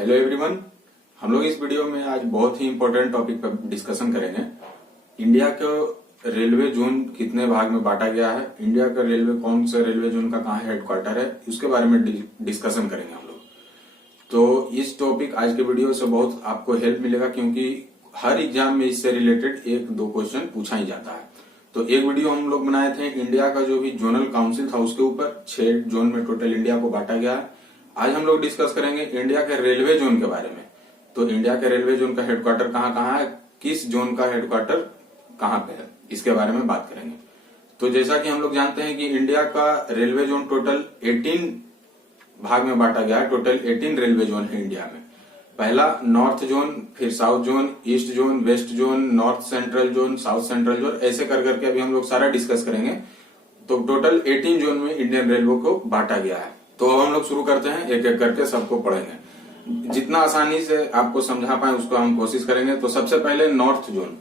Hello everyone. हम लोग इस वीडियो में आज बहुत ही इम्पोर्टेंट टॉपिक पर डिस्कशन करेंगे। इंडिया को रेलवे जोन कितने भाग में बांटा गया है, इंडिया का रेलवे कौन से रेलवे जोन का कहाँ हेडक्वार्टर है, उसके बारे में डिस्कशन करेंगे हम लोग। तो इस टॉपिक आज के वीडियो से बहुत आपको हेल्प मिलेगा, क्योंकि हर एग्जाम में इससे रिलेटेड एक दो क्वेश्चन पूछा ही जाता है। तो एक वीडियो हम लोग बनाए थे इंडिया का जो भी जोनल काउंसिल था उसके ऊपर, 6 जोन में टोटल इंडिया को बांटा गया है। आज हम लोग डिस्कस करेंगे इंडिया के रेलवे जोन के बारे में। तो इंडिया के रेलवे जोन का हेडक्वार्टर कहाँ कहाँ है, किस जोन का हेडक्वार्टर कहाँ पे है, इसके बारे में बात करेंगे। तो जैसा कि हम लोग जानते हैं कि इंडिया का रेलवे जोन टोटल 18 भाग में बांटा गया है। टोटल 18 रेलवे जोन है इंडिया में। पहला नॉर्थ जोन, फिर south zone, east zone, west zone, north central zone, south central zone, ऐसे कर करके अभी हम लोग सारा डिस्कस करेंगे। तो टोटल 18 जोन में इंडियन रेलवे को बांटा गया है। तो अब हम लोग शुरू करते हैं, एक एक करके सबको पढ़ेंगे। जितना आसानी से आपको समझा पाए उसको हम कोशिश करेंगे। तो सबसे पहले नॉर्थ जोन।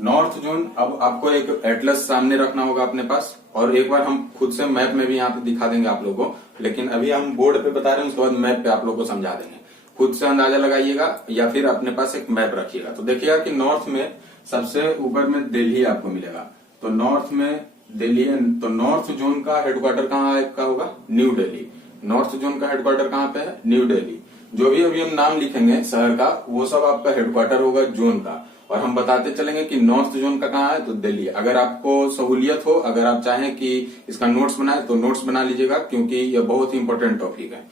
नॉर्थ जोन, अब आपको एक एटलस सामने रखना होगा अपने पास, और एक बार हम खुद से मैप में भी यहाँ पे दिखा देंगे आप लोगों को, लेकिन अभी हम बोर्ड पे बता रहे हैं, उसके बाद मैप पे आप लोग को समझा देंगे। खुद से अंदाजा लगाइएगा या फिर अपने पास एक मैप रखिएगा। तो देखिएगा कि नॉर्थ में सबसे ऊपर में दिल्ली आपको मिलेगा। तो नॉर्थ में दिल्ली है। तो नॉर्थ जोन का हेडक्वार्टर कहाँ का होगा, न्यू दिल्ली। नॉर्थ जोन का हेडक्वार्टर कहाँ पे है, न्यू दिल्ली। जो भी अभी हम नाम लिखेंगे शहर का, वो सब आपका हेडक्वार्टर होगा जोन का। और हम बताते चलेंगे कि नॉर्थ जोन का कहाँ है, तो दिल्ली। अगर आपको सहूलियत हो, अगर आप चाहें कि इसका नोट्स बनाए तो नोट्स बना लीजिएगा, क्योंकि ये बहुत ही इंपॉर्टेंट टॉपिक है।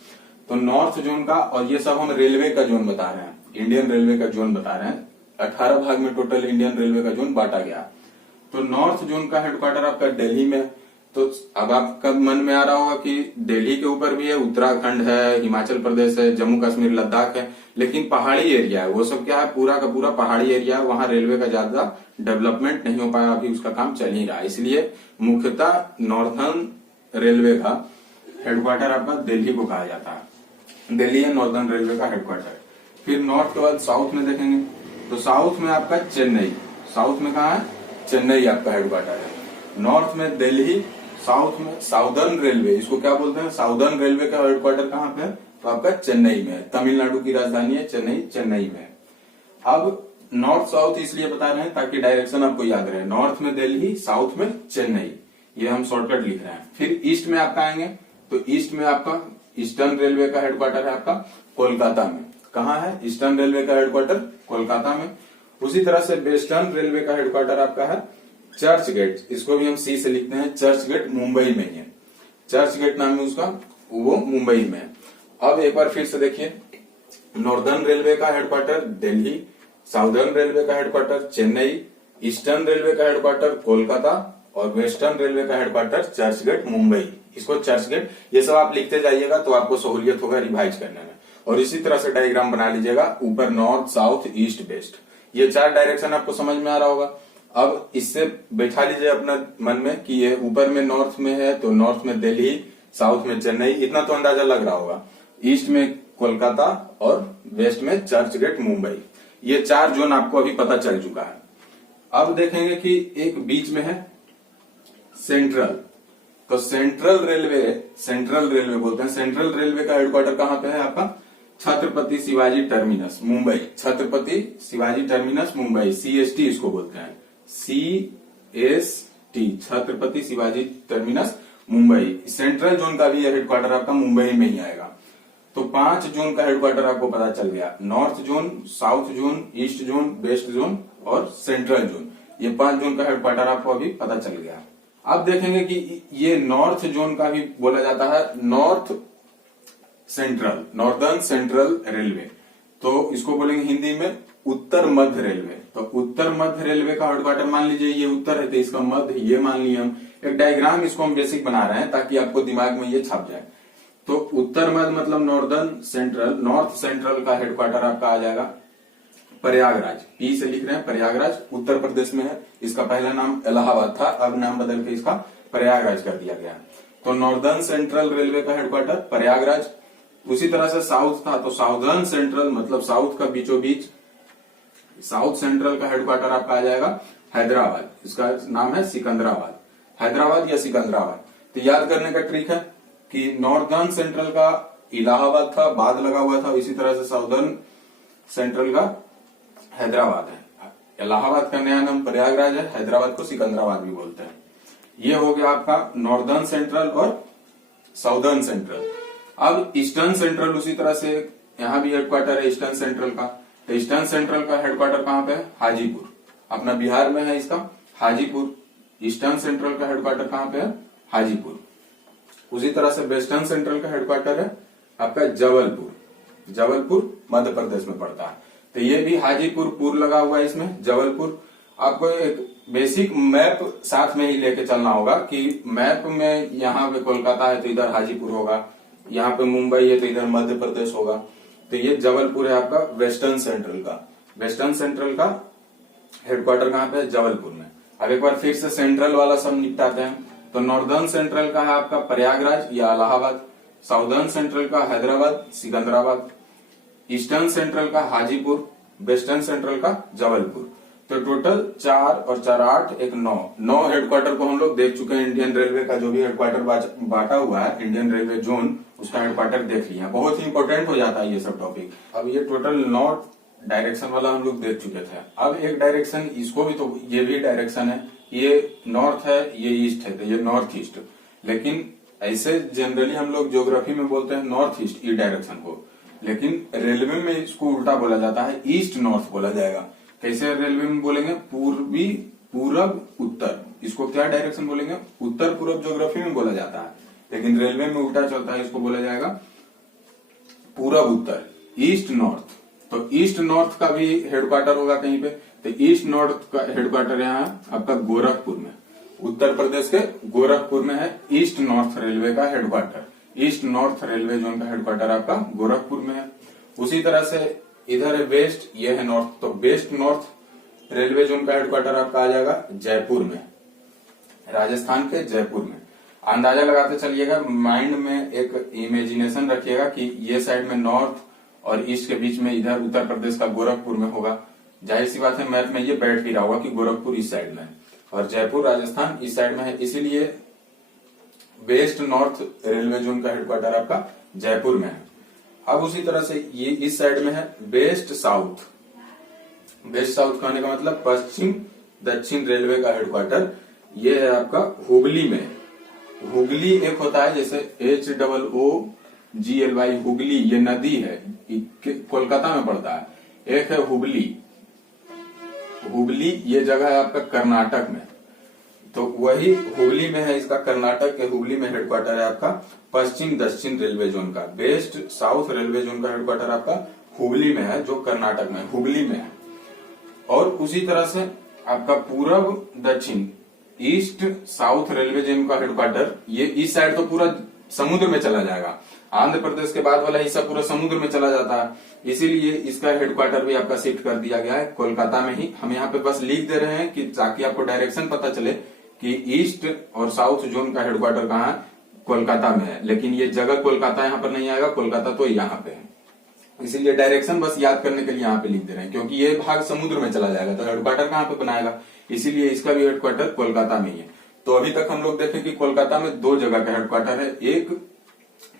तो नॉर्थ जोन का, और ये सब हम रेलवे का जोन बता रहे हैं, इंडियन रेलवे का जोन बता रहे हैं। 18 भाग में टोटल इंडियन रेलवे का जोन बांटा गया। तो नॉर्थ जोन का हेडक्वार्टर आपका दिल्ली में। तो अब आपका मन में आ रहा होगा कि दिल्ली के ऊपर भी है, उत्तराखंड है, हिमाचल प्रदेश है, जम्मू कश्मीर, लद्दाख है, लेकिन पहाड़ी एरिया है। वो सब क्या है, पूरा का पूरा पहाड़ी एरिया है। वहां रेलवे का ज्यादा डेवलपमेंट नहीं हो पाया, अभी उसका काम चल ही रहा है। इसलिए मुख्यतः नॉर्थर्न रेलवे का हेडक्वार्टर आपका दिल्ली को कहा जाता है। दिल्ली है नॉर्थर्न रेलवे का हेडक्वार्टर। फिर नॉर्थ के बाद साउथ में देखेंगे तो साउथ में आपका चेन्नई। साउथ में कहा है, चेन्नई आपका हेडक्वार्टर है। नॉर्थ में दिल्ली, साउथ में साउदर्न रेलवे, इसको क्या बोलते हैं, साउदर्न रेलवे का हेडक्वार्टर कहाँ पे है, तो आपका चेन्नई में है। तमिलनाडु की राजधानी है चेन्नई, चेन्नई में। अब नॉर्थ साउथ इसलिए बता रहे हैं ताकि डायरेक्शन आपको याद रहे। नॉर्थ में दिल्ली, साउथ में चेन्नई, ये हम शॉर्टकट लिख रहे हैं। फिर ईस्ट में आपका आएंगे तो ईस्ट में आपका ईस्टर्न रेलवे का हेडक्वार्टर है आपका कोलकाता में। कहाँ है, ईस्टर्न रेलवे का हेडक्वार्टर कोलकाता में। उसी तरह से वेस्टर्न रेलवे का हेडक्वार्टर आपका है चर्च गेट, इसको भी हम सी से लिखते हैं। चर्च गेट मुंबई में ही है, चर्च गेट नाम है उसका, वो मुंबई में है। अब एक बार फिर से देखिए, नॉर्दर्न रेलवे का हेडक्वार्टर दिल्ली, साउदर्न रेलवे का हेडक्वार्टर चेन्नई, ईस्टर्न रेलवे का हेडक्वार्टर कोलकाता, और वेस्टर्न रेलवे का हेडक्वार्टर चर्च गेट मुंबई। इसको चर्च गेट, ये सब आप लिखते जाइएगा तो आपको सहूलियत होगा रिवाइज करने में। और इसी तरह से डायग्राम बना लीजिएगा, ऊपर नॉर्थ साउथ ईस्ट वेस्ट, ये 4 डायरेक्शन आपको समझ में आ रहा होगा। अब इससे बैठा लीजिए अपना मन में कि ये ऊपर में नॉर्थ में है तो नॉर्थ में दिल्ली, साउथ में चेन्नई, इतना तो अंदाजा लग रहा होगा। ईस्ट में कोलकाता और वेस्ट में चर्च गेट मुंबई। ये 4 जोन आपको अभी पता चल चुका है। अब देखेंगे कि एक बीच में है सेंट्रल। तो सेंट्रल रेलवे बोलते हैं। सेंट्रल रेलवे का हेडक्वार्टर कहाँ पे है आपका, Chhatrapati Shivaji terminus Mumbai. Chhatrapati Shivaji terminus Mumbai, CST इसको बोलते हैं, CST, Chhatrapati Shivaji terminus Mumbai. Central zone का भी हेडक्वार्टर आपका मुंबई में ही आएगा। तो 5 जोन का हेडक्वार्टर आपको पता चल गया, north zone, south zone, east zone, west zone और सेंट्रल जोन। ये 5 जोन का हेडक्वार्टर आपको अभी पता चल गया। अब देखेंगे कि ये नॉर्थ जोन का भी बोला जाता है north central, northern central railway. तो इसको बोलेंगे हिंदी में उत्तर मध्य रेलवे। तो उत्तर मध्य रेलवे का हेडक्वार्टर मान लीजिए ये उत्तर है तो इसका मध्य ये मान लिया हम। एक डायग्राम इसको हम बेसिक बना रहे हैं ताकि आपको दिमाग में ये छप जाए। तो उत्तर मध्य मतलब नॉर्दर्न सेंट्रल, नॉर्थ सेंट्रल का हेडक्वार्टर आपका आ जाएगा प्रयागराज, पी से लिख रहे हैं प्रयागराज, उत्तर प्रदेश में है। इसका पहला नाम इलाहाबाद था, अब नाम बदल के इसका प्रयागराज कर दिया गया। तो नॉर्दर्न सेंट्रल रेलवे का हेडक्वार्टर प्रयागराज। उसी तरह से साउथ था तो साउदर्न सेंट्रल मतलब साउथ का बीचों बीच, साउथ सेंट्रल का हेडक्वार्टर आपका आ जाएगा हैदराबाद, इसका नाम है सिकंदराबाद, हैदराबाद या सिकंदराबाद। तो याद करने का ट्रिक है कि नॉर्दर्न सेंट्रल का इलाहाबाद था, बाद लगा हुआ था। इसी तरह से साउदर्न सेंट्रल का हैदराबाद है। इलाहाबाद का नया नाम प्रयागराज है, हैदराबाद को सिकंदराबाद भी बोलते हैं। ये हो गया आपका नॉर्दर्न सेंट्रल और साउदर्न सेंट्रल। अब ईस्टर्न सेंट्रल उसी तरह से यहाँ भी हेडक्वार्टर है ईस्टर्न सेंट्रल का। तो ईस्टर्न सेंट्रल का हेडक्वार्टर कहाँ पे है? हाजीपुर, अपना बिहार में है इसका हाजीपुर। ईस्टर्न सेंट्रल का हेडक्वार्टर कहाँ पे है? हाजीपुर। उसी तरह से वेस्टर्न सेंट्रल का हेडक्वार्टर है आपका जबलपुर, जबलपुर मध्य प्रदेश में पड़ता है। तो ये भी हाजीपुर पुर लगा हुआ है इसमें, जबलपुर। आपको एक बेसिक मैप साथ में ही लेके चलना होगा कि मैप में यहाँ पे कोलकाता है तो इधर हाजीपुर होगा, यहाँ पे मुंबई है तो इधर मध्य प्रदेश होगा। तो ये जबलपुर है आपका वेस्टर्न सेंट्रल का। वेस्टर्न सेंट्रल का हेडक्वार्टर कहाँ पे है? जबलपुर में। अब एक बार फिर से सेंट्रल वाला सब निपटाते हैं। तो नॉर्दर्न सेंट्रल का है आपका प्रयागराज या इलाहाबाद, साउदर्न सेंट्रल का हैदराबाद सिकंदराबाद, ईस्टर्न सेंट्रल का हाजीपुर, वेस्टर्न सेंट्रल का जबलपुर। तो टोटल 4 और 4 8 एक 9 हेडक्वार्टर को हम लोग देख चुके हैं। इंडियन रेलवे का जो भी हेडक्वार्टर बांटा हुआ है, इंडियन रेलवे जोन, उसका हेडक्वार्टर देख लिया। बहुत ही इंपॉर्टेंट हो जाता है ये सब टॉपिक। अब ये टोटल 9 डायरेक्शन वाला हम लोग देख चुके थे। अब एक डायरेक्शन इसको भी, तो ये भी डायरेक्शन है, ये नॉर्थ है, ये ईस्ट है, तो ये नॉर्थ ईस्ट। लेकिन ऐसे जनरली हम लोग ज्योग्राफी में बोलते हैं नॉर्थ ईस्ट ई डायरेक्शन को, लेकिन रेलवे में इसको उल्टा बोला जाता है, ईस्ट नॉर्थ बोला जाएगा। कैसे रेलवे में बोलेंगे? पूर्वी पूरब उत्तर, इसको क्या डायरेक्शन बोलेंगे? उत्तर पूरब ज्योग्राफी में बोला जाता है, लेकिन रेलवे में उल्टा चलता है, इसको बोला जाएगा पूरब उत्तर, ईस्ट नॉर्थ। तो ईस्ट नॉर्थ का भी हेडक्वार्टर होगा कहीं पे, तो ईस्ट नॉर्थ का हेडक्वार्टर यहाँ आपका गोरखपुर में, उत्तर प्रदेश के गोरखपुर में है ईस्ट नॉर्थ रेलवे का headquarter. East north railway zone का हेडक्वार्टर आपका गोरखपुर में है। उसी तरह से इधर है वेस्ट, ये है नॉर्थ, तो वेस्ट नॉर्थ रेलवे जोन का हेडक्वार्टर आपका आ जाएगा जयपुर में, राजस्थान के जयपुर में। अंदाजा लगाते चलिएगा, माइंड में एक इमेजिनेशन रखिएगा कि ये साइड में नॉर्थ और ईस्ट के बीच में इधर उत्तर प्रदेश का गोरखपुर में होगा। जाहिर सी बात है मैप में ये बैठ भी रहा होगा कि गोरखपुर इस साइड में है और जयपुर राजस्थान इस साइड में है, इसीलिए वेस्ट नॉर्थ रेलवे जोन का हेडक्वार्टर आपका जयपुर में है। अब उसी तरह से ये इस साइड में है वेस्ट साउथ। वेस्ट साउथ कहने का मतलब पश्चिम दक्षिण रेलवे का हेडक्वार्टर ये है आपका हुगली में। हुगली एक होता है जैसे HOOGLY, हुगली ये नदी है, कोलकाता में पड़ता है। एक है हुगली, हुगली ये जगह है आपका कर्नाटक में, तो वही हुगली में है, इसका कर्नाटक के हुगली में हेडक्वार्टर है आपका पश्चिम दक्षिण रेलवे जोन का। वेस्ट साउथ रेलवे जोन का हेडक्वार्टर आपका हुगली में है, जो कर्नाटक में हुगली में है। और उसी तरह से आपका पूरब दक्षिण ईस्ट साउथ रेलवे जोन का हेडक्वार्टर ये इस साइड तो पूरा समुद्र में चला जाएगा, आंध्र प्रदेश के बाद वाला हिस्सा पूरा समुद्र में चला जाता है, इसीलिए इसका हेडक्वार्टर भी आपका शिफ्ट कर दिया गया है कोलकाता में ही। हम यहाँ पे बस लिख दे रहे हैं कि ताकि आपको डायरेक्शन पता चले कि ईस्ट और साउथ जोन का हेडक्वार्टर कहाँ है, कोलकाता में है। लेकिन ये जगह कोलकाता यहाँ पर नहीं आएगा, कोलकाता तो यहाँ पे है, इसीलिए डायरेक्शन बस याद करने के लिए यहाँ पे लिख दे रहे हैं, क्योंकि ये भाग समुद्र में चला जाएगा तो हेडक्वार्टर कहाँ पे बनाएगा, इसीलिए इसका भी हेडक्वार्टर कोलकाता में ही है। तो अभी तक हम लोग देखें कि कोलकाता में 2 जगह का हेडक्वार्टर है, एक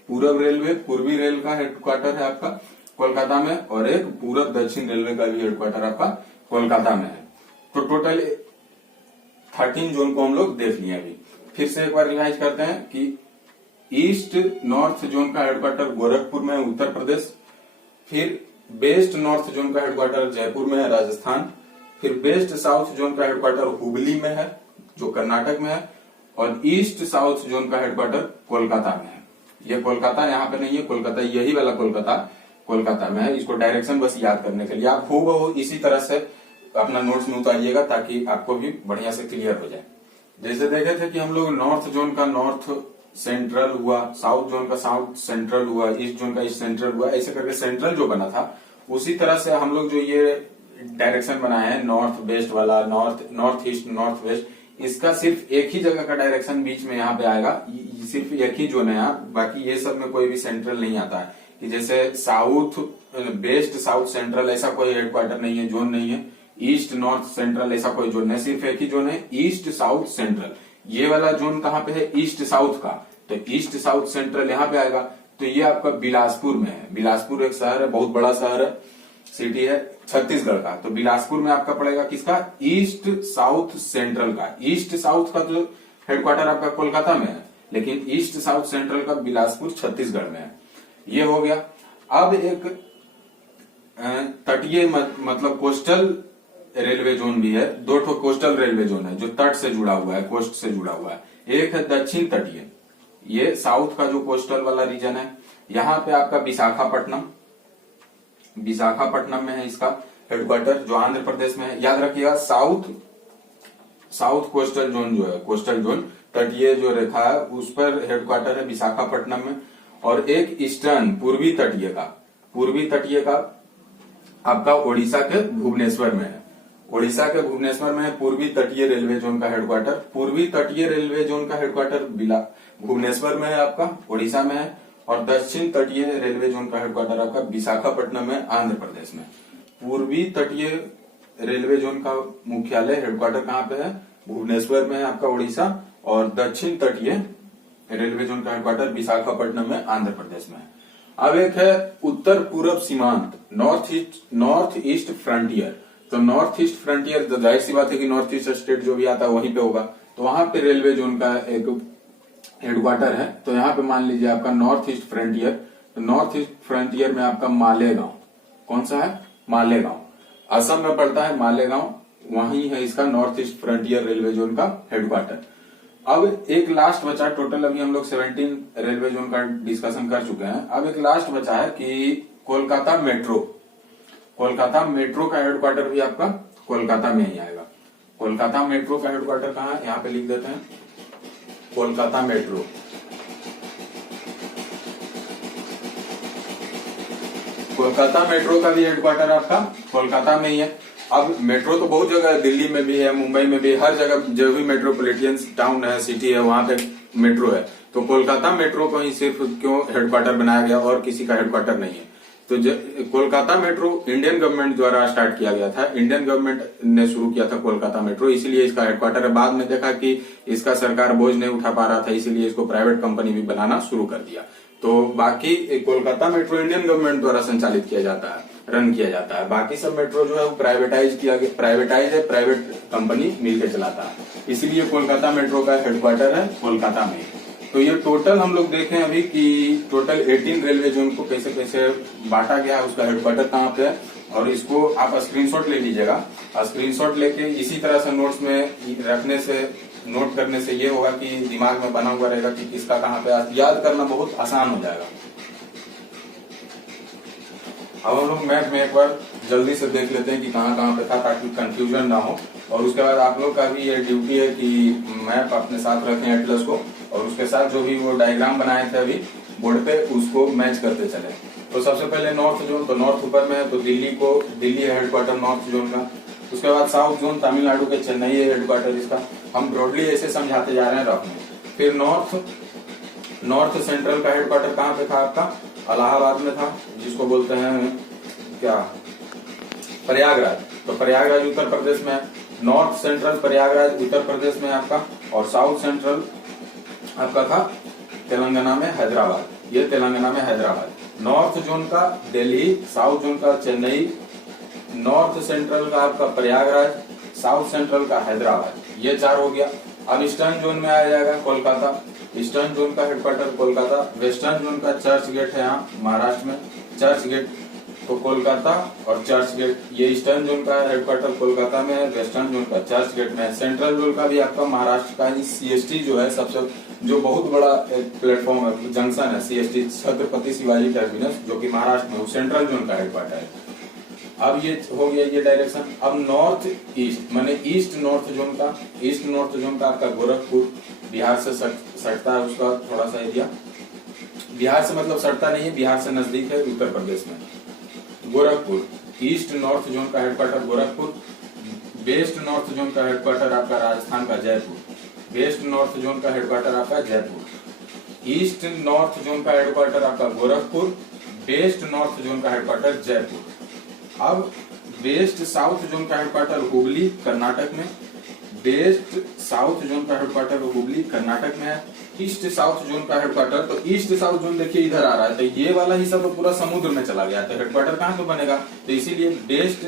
पूरब रेलवे पूर्वी रेल का हेडक्वार्टर है आपका कोलकाता में, और एक पूरब दक्षिण रेलवे का भी हेडक्वार्टर आपका कोलकाता में है। तो टोटल 13 जोन को हम लोग देख लिए। अभी फिर से एक बार रिवाइज करते हैं कि ईस्ट नॉर्थ जोन का हेडक्वार्टर गोरखपुर में है, उत्तर प्रदेश। फिर वेस्ट नॉर्थ जोन का हेडक्वार्टर जयपुर में है, राजस्थान। फिर वेस्ट साउथ जोन का हेडक्वार्टर हुगली में है, जो कर्नाटक में है। और ईस्ट साउथ जोन का हेडक्वार्टर कोलकाता में है। ये कोलकाता यहाँ पे नहीं है, कोलकाता यही वाला कोलकाता कोलकाता में है। इसको डायरेक्शन बस याद करने के लिए आप खूब इसी तरह से अपना नोट्स में उतारिएगा ताकि आपको भी बढ़िया से क्लियर हो जाए। जैसे देखे थे कि हम लोग नॉर्थ जोन का नॉर्थ सेंट्रल हुआ, साउथ जोन का साउथ सेंट्रल हुआ, ईस्ट जोन का ईस्ट सेंट्रल हुआ, ऐसे करके सेंट्रल जो बना था उसी तरह से हम लोग जो ये डायरेक्शन बनाए हैं नॉर्थ वेस्ट वाला, नॉर्थ ईस्ट नॉर्थ वेस्ट, इसका सिर्फ एक ही जगह का डायरेक्शन बीच में यहाँ पे आएगा, सिर्फ एक ही जोन है यहाँ, बाकी ये सब में कोई भी सेंट्रल नहीं आता है। कि जैसे साउथ वेस्ट साउथ सेंट्रल ऐसा कोई हेडक्वार्टर नहीं है, जोन नहीं है। ईस्ट नॉर्थ सेंट्रल ऐसा कोई जोन नहीं, सिर्फ एक ही जोन है ईस्ट साउथ सेंट्रल। ये वाला जोन कहाँ पे है, ईस्ट साउथ का, तो ईस्ट साउथ सेंट्रल यहाँ पे आएगा। तो ये आपका बिलासपुर में है। बिलासपुर एक शहर है, बहुत बड़ा शहर है, सिटी है छत्तीसगढ़ का। तो बिलासपुर में आपका पड़ेगा किसका, ईस्ट साउथ सेंट्रल का। ईस्ट साउथ का जो हेडक्वार्टर आपका कोलकाता में है, लेकिन ईस्ट साउथ सेंट्रल का बिलासपुर छत्तीसगढ़ में है। ये हो गया। अब एक तटीय मतलब कोस्टल रेलवे जोन भी है। दो ठो कोस्टल रेलवे जोन है जो तट से जुड़ा हुआ है, कोस्ट से जुड़ा हुआ है। एक है दक्षिण तटीय, ये साउथ का जो कोस्टल वाला रीजन है। यहाँ पे आपका विशाखापट्टनम में है इसका हेडक्वार्टर, जो आंध्र प्रदेश में है। याद रखिएगा साउथ कोस्टल जोन जो है, कोस्टल जोन तटीय जो रेखा है उस पर हेडक्वार्टर है विशाखापट्टनम में। और एक ईस्टर्न पूर्वी तटीय का आपका ओडिशा के भुवनेश्वर में है। ओडिशा के भुवनेश्वर में है पूर्वी तटीय रेलवे जोन का हेडक्वार्टर। पूर्वी तटीय रेलवे जोन का हेडक्वार्टर भुवनेश्वर में है आपका, ओडिशा में है। और दक्षिण तटीय रेलवे जोन का हेडक्वार्टर आपका विशाखापट्टनम में, आंध्र प्रदेश में। पूर्वी तटीय रेलवे जोन का मुख्यालय हेडक्वार्टर कहाँ पे है, भुवनेश्वर में है आपका, ओडिशा। और दक्षिण तटीय रेलवे जोन का हेडक्वार्टर विशाखापट्टनम में, आंध्र प्रदेश में है। अब एक है उत्तर पूर्व सीमांत, नॉर्थ ईस्ट फ्रंटियर। तो नॉर्थ ईस्ट फ्रंटियर, तो जाहिर सी बात है कि नॉर्थ ईस्ट स्टेट जो भी आता है वहीं पे होगा। तो वहां पे रेलवे जोन का एक हेडक्वार्टर है। तो यहाँ पे मान लीजिए आपका नॉर्थ ईस्ट फ्रंटियर। तो नॉर्थ ईस्ट फ्रंटियर में आपका मालेगांव, कौन सा है, मालेगांव, असम में पड़ता है मालेगांव, वहीं है इसका north east frontier railway zone का हेडक्वार्टर। अब एक लास्ट बचा, टोटल अभी हम लोग 17 रेलवे जोन का डिस्कशन कर चुके हैं। अब एक लास्ट बचा है कि कोलकाता मेट्रो का हेडक्वार्टर भी आपका कोलकाता में ही आएगा। कोलकाता मेट्रो का हेडक्वार्टर कहाँ है, यहाँ पे लिख देते हैं कोलकाता मेट्रो। कोलकाता मेट्रो का भी हेडक्वार्टर आपका कोलकाता में ही है। अब मेट्रो तो बहुत जगह है, दिल्ली में भी है, मुंबई में भी, हर जगह जो भी मेट्रोपॉलिटन टाउन है, सिटी है, वहां पे मेट्रो है। तो कोलकाता मेट्रो को ही सिर्फ क्यों हेडक्वार्टर बनाया गया और किसी का हेडक्वार्टर नहीं है। तो कोलकाता मेट्रो इंडियन गवर्नमेंट द्वारा स्टार्ट किया गया था, इंडियन गवर्नमेंट ने शुरू किया था कोलकाता मेट्रो, इसीलिए इसका हेडक्वार्टर है। बाद में देखा कि इसका सरकार बोझ नहीं उठा पा रहा था, इसीलिए इसको प्राइवेट कंपनी भी बनाना शुरू कर दिया। तो बाकी कोलकाता मेट्रो इंडियन गवर्नमेंट द्वारा संचालित किया जाता है, रन किया जाता है। बाकी सब मेट्रो जो है वो प्राइवेटाइज है, प्राइवेट कंपनी मिलकर चलाता है, इसीलिए कोलकाता मेट्रो का हेडक्वार्टर है कोलकाता में। तो ये टोटल हम लोग देखें अभी कि टोटल 18 रेलवे जोन को कैसे कैसे बांटा गया, उसका हेडक्वार्टर कहाँ पे है। और इसको आप स्क्रीनशॉट ले लीजिएगा। स्क्रीनशॉट लेके इसी तरह से नोट्स में रखने से, नोट करने से ये होगा कि दिमाग में बना हुआ रहेगा कि किसका कहाँ पे, याद करना बहुत आसान हो जाएगा। अब हम लोग मैप में एक बार जल्दी से देख लेते हैं कि कहाँ कहाँ पे था, ताकि कंफ्यूजन ना हो। और उसके बाद आप लोग का भी ये ड्यूटी है कि मैप अपने साथ रखें, एटलस को, और उसके साथ जो भी वो डायग्राम बनाए थे अभी बोर्ड पे, उसको मैच करते चले। तो सबसे पहले नॉर्थ जोन, तो नॉर्थ ऊपर में है, तो दिल्ली है हेडक्वार्टर नॉर्थ जोन का। उसके बाद साउथ जोन तमिलनाडु के चेन्नई है हेडक्वार्टर इसका। हम ब्रॉडली ऐसे समझाते जा रहे हैं रफ में। फिर नॉर्थ सेंट्रल का हेडक्वार्टर कहाँ पे था आपका, इलाहाबाद में था, जिसको बोलते हैं क्या, प्रयागराज। तो प्रयागराज उत्तर प्रदेश में है। नॉर्थ सेंट्रल प्रयागराज उत्तर प्रदेश में आपका। और साउथ सेंट्रल आपका था तेलंगाना में हैदराबाद, ये तेलंगाना में हैदराबाद। नॉर्थ जोन का दिल्ली, साउथ जोन का चेन्नई, नॉर्थ सेंट्रल का आपका प्रयागराज, साउथ सेंट्रल का हैदराबाद, ये 4 हो गया। अब ईस्टर्न जोन में आ जाएगा कोलकाता। ईस्टर्न जोन का हेडक्वार्टर कोलकाता। वेस्टर्न जोन का चर्च गेट है यहाँ महाराष्ट्र में, चर्च गेट, तो कोलकाता और चर्च गेट, ये ईस्टर्न जोन का हेडक्वार्टर कोलकाता में है, वेस्टर्न जोन का चर्च गेट में है। सेंट्रल जोन का भी आपका महाराष्ट्र का ही CST जो है, सबसे जो बहुत बड़ा प्लेटफॉर्म है, जंक्शन है, CST छत्रपति शिवाजी टर्मिनस, जो कि महाराष्ट्र में, सेंट्रल जोन का हेडक्वार्टर है। अब ये हो गया ये डायरेक्शन। अब नॉर्थ ईस्ट माने ईस्ट नॉर्थ जोन का आपका गोरखपुर, बिहार से सटता है, उसका थोड़ा सा एरिया, बिहार से मतलब सटता नहीं है, बिहार से नजदीक है, उत्तर प्रदेश में। गोरखपुर, ईस्ट नॉर्थ जोन का headquarter Gorakhpur. West north zone का हेडक्वार्टर आपका राजस्थान का जयपुर। वेस्ट नॉर्थ जोन का हेडक्वार्टर आपका जयपुर। ईस्ट नॉर्थ जोन का हेडक्वार्टर आपका गोरखपुर। वेस्ट नॉर्थ जोन का हेडक्वार्टर जयपुर। अब वेस्ट साउथ जोन का हेडक्वार्टर हुगली कर्नाटक में। वेस्ट साउथ जोन का हेडक्वार्टर हुबली कर्नाटक में है। ईस्ट साउथ जोन का हेडक्वार्टर, तो ईस्ट साउथ जोन देखिए इधर आ रहा है, तो ये वाला हिस्सा तो पूरा समुद्र में चला गया, तो हेडक्वार्टर कहाँ पे बनेगा, तो इसीलिए वेस्ट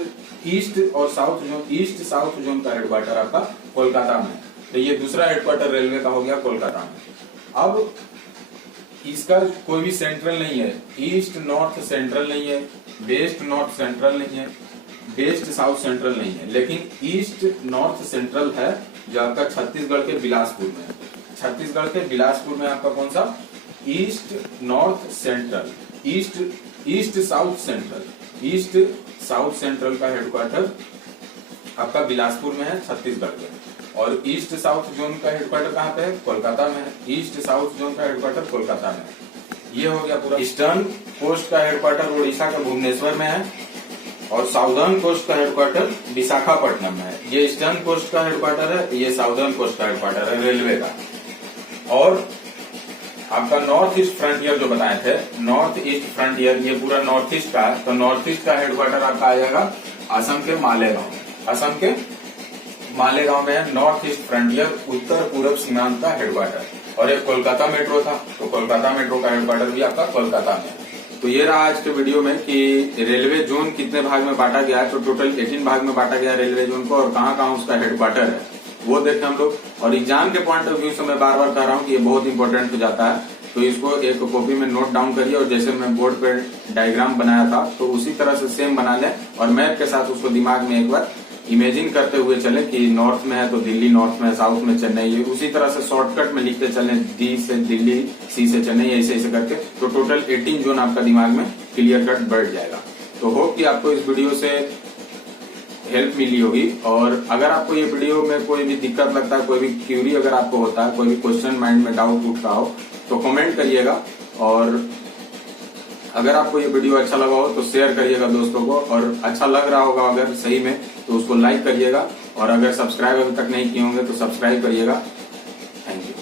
ईस्ट और south zone, east south zone का हेडक्वार्टर आपका कोलकाता में, तो ये दूसरा हेडक्वार्टर रेलवे का हो गया कोलकाता में। अब इसका कोई भी सेंट्रल नहीं है, ईस्ट नॉर्थ सेंट्रल नहीं है, वेस्ट नॉर्थ सेंट्रल नहीं है, वेस्ट साउथ सेंट्रल नहीं है, लेकिन ईस्ट नॉर्थ सेंट्रल है जो आपका छत्तीसगढ़ के बिलासपुर में है। छत्तीसगढ़ के बिलासपुर में आपका कौन सा, east north central, east south central, east south central का हेडक्वार्टर आपका बिलासपुर में है छत्तीसगढ़ के। और ईस्ट साउथ जोन का हेडक्वार्टर कहाँ पे है, कोलकाता में है। ईस्ट साउथ जोन का हेडक्वार्टर कोलकाता में, ये हो गया पूरा। ईस्टर्न कोस्ट का हेडक्वार्टर उड़ीसा के भुवनेश्वर में है और साउदर्न कोस्ट का हेडक्वार्टर विशाखापट्टनम में है। ये ईस्टर्न कोस्ट का हेडक्वार्टर है, ये साउदर्न कोस्ट का हेडक्वार्टर है रेलवे का। और आपका नॉर्थ ईस्ट फ्रंटियर जो बताए थे, नॉर्थ ईस्ट फ्रंटियर, ये पूरा नॉर्थ ईस्ट का है, तो नॉर्थ ईस्ट का हेडक्वार्टर आपका आ जाएगा असम के मालेगांव में। असम के मालेगांव में है नॉर्थ ईस्ट फ्रंटियर, उत्तर पूर्व सीमांत का हेडक्वार्टर। और एक कोलकाता मेट्रो था, तो कोलकाता मेट्रो का हेडक्वार्टर भी आपका कोलकाता में है। तो ये रहा आज के वीडियो में कि रेलवे जोन कितने भाग में बांटा गया है, तो टोटल 18 भाग में बांटा गया है रेलवे जोन को, और कहाँ कहाँ उसका हेडक्वार्टर है वो देखें हम लोग। और एग्जाम के पॉइंट ऑफ व्यू से मैं बार बार कह रहा हूँ कि ये बहुत इंपॉर्टेंट हो जाता है, तो इसको एक कॉपी में नोट डाउन करिए, और जैसे मैं बोर्ड पे डायग्राम बनाया था तो उसी तरह से सेम बना लें, और मैप के साथ उसको दिमाग में एक बार इमेजिन करते हुए चले कि नॉर्थ में है तो दिल्ली नॉर्थ में, साउथ में चेन्नई, ये उसी तरह से शॉर्टकट में लिखते चले, डी से दिल्ली, सी से चेन्नई, ऐसे ऐसे करके, तो टोटल 18 जोन आपका दिमाग में क्लियर कट बैठ जाएगा। तो होप कि आपको इस वीडियो से हेल्प मिली होगी। और अगर आपको ये वीडियो में कोई भी दिक्कत लगता है, कोई भी क्यूरी अगर आपको होता है, कोई भी क्वेश्चन माइंड में डाउट उठता हो, तो कमेंट करिएगा। और अगर आपको ये वीडियो अच्छा लगा हो तो शेयर करिएगा दोस्तों को, और अच्छा लग रहा होगा अगर सही में तो उसको लाइक करिएगा, और अगर सब्सक्राइब अभी तक नहीं किए होंगे तो सब्सक्राइब करिएगा। Thank you.